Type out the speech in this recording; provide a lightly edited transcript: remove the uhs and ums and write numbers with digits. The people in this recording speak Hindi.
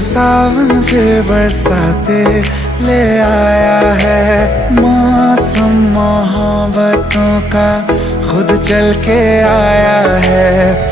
सावन फिर बरसाते ले आया है। मौसम मोहब्बतों का खुद चल के आया है।